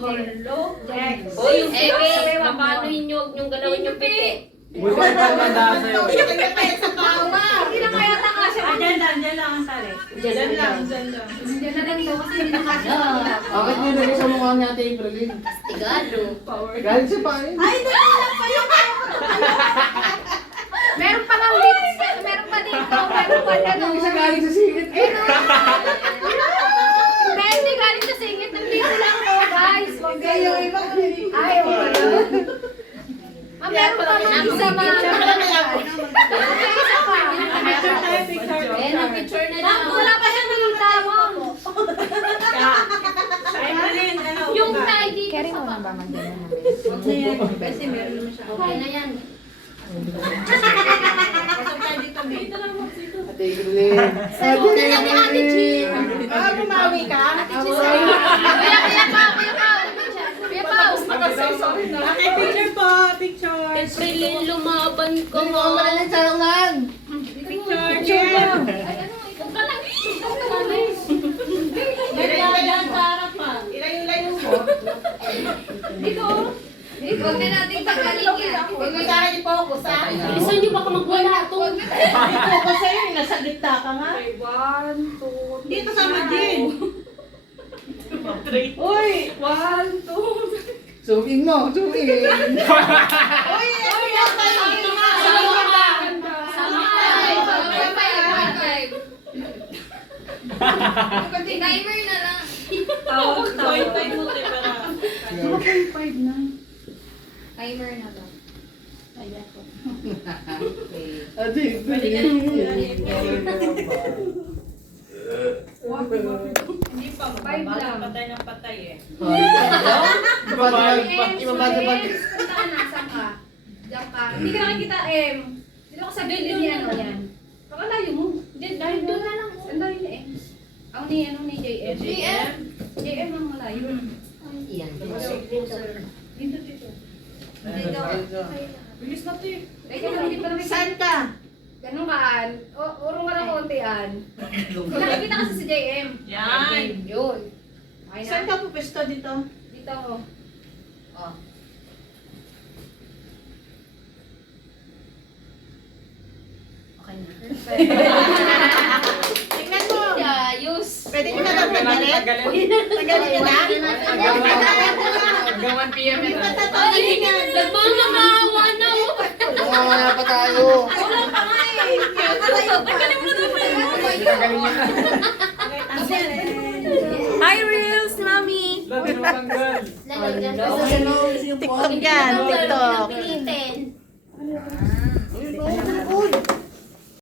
Hello? Next. Uy, paano yung galawin yung piti? Buti may pagmanda sa'yo. Hindi na kaya nakasya. Diyan lang ang tali. Diyan lang. Diyan na lang daw kasi hindi nakasya. Bakit nyo nagay sa mukha ni Ate April? Kastigado. Galing siya pa eh. Ay, dala pa yun. Meron pa nga lips. Meron pa dito. Meron pa dyan. Hindi siya galing sa singit. Hindi galing sa singit. Nandito lang po, guys. Huwag kayo. Ay, wala. Meron pa mga isa pa. Isa pa. Ayan ang picture na lang. Wala pa siyang nakita mo. Yung ID. Carry mo na ba mag-gano'n namin? Huwag na yan. Kasi meron naman siya. Okay na yan. Ate April. Saluda na ni Ate Jean. Bumawi ka? Kuya Pao. Okay, picture po. Picture. April, lumaban ko Hindi mo. ko malalang sarangan. Picture. Picture. Huwag ka lang. Yan sa harapan. Ilayo-layo mo. Dito. Huwag na natin tagalin yan. Huwag mo sa akin i-focus ha. Bilisan niyo baka magwala to. I-focus sa'yo. Nasa gitna ka nga. 1, 2, Dito sa Majin. Uy! 1, 2, Zoom in mo, zoom in. Uy, ano yan tayo? Timer na lang. Point mo tayo para. Timer na lang. Ate April. Hindi pa. Five lang. Patay ng patay eh. Ibabad. Punta ka na, saan ka? Diyan ka. Hindi ka nakikita, Hindi ko sabihin din yan, o yan. Baka layo mo. Diyan, dahil doon na lang. Ang layo ni Ems. Ang ni JM. JM? JM ang malayo. Yan. Dito, dito. Bilis na tayo. Teka lang, hindi pa namin. Saan ka? Ganun kaan. Urong ka ng kontian. Nakikita kasi si JM. Yan. Yun. Okay na. Saan ka pupesto dito? Dito ako. Oh. Okay na. Tingnan mo. Ayos. Pwede nyo na lang tanggalin? Tanggalin nyo na? Hanggang 1 PM Hindi ito. pa tatanggalin yan. Nagmanga maawa na ako. Wala pa tayo. Wala pa nga eh. Tanggalin mo na naman. Galing mo na. Hi, Reels, Mami! Lagi naman tanggal. Lalagyan. TikTok yan, TikTok. Pilitin.